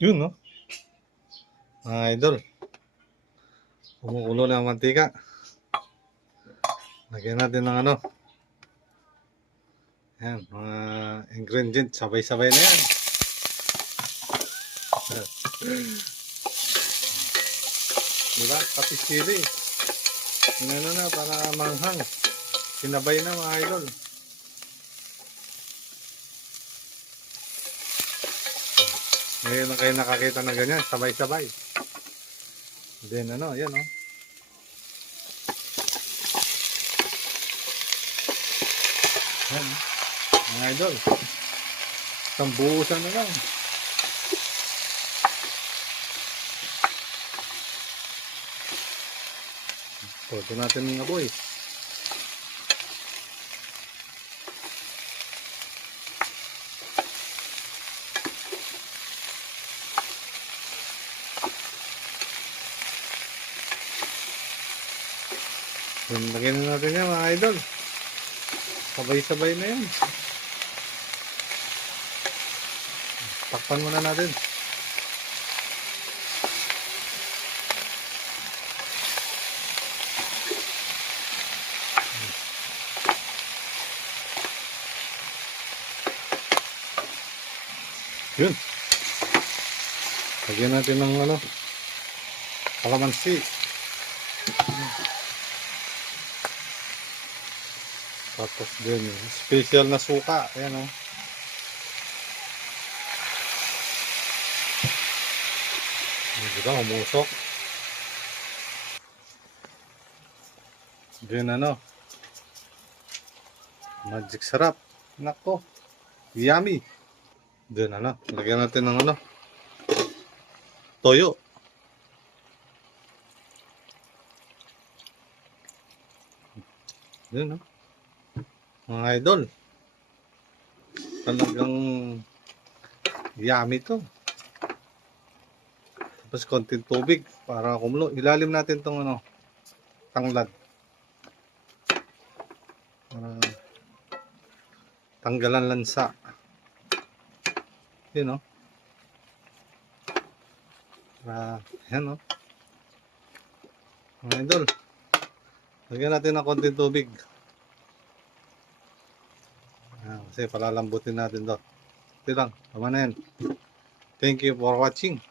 Yun, no? Mga idol. Kumukulo na ang mantika. Lagyan natin ng ano. Ayan, mga ingredients. Sabay-sabay na yan. Diba? Kapis chili. Ano na para manghang. Sinabay na mga idol. Ngayon na kayo nakakita ng ganyan. Sabay-sabay. Then ano, yan o. Yan. Mga idol. Isang buusan na lang. Todo natin ng apoy. Lagyan na natin yan mga idol. Sabay-sabay na yan. Takpan muna natin. Yun. Lagyan natin ng ano, kalamansi. Tapos din, special na suka. Ayan o. Diba, umusok. Din ano, magic sarap. Nako, yummy. Din ano, lagyan natin ng ano, toyo. Din no, mga idol. Talagang yummy to. Tapos konting tubig para kumulo. Ilalim natin tong ano, tanglad. Para tanggalan lansa. Yun no. Yan no. Mga idol. Lagyan natin ng konting tubig. Kasi palalambutin natin to. Ito lang. Tama na yan. Thank you for watching.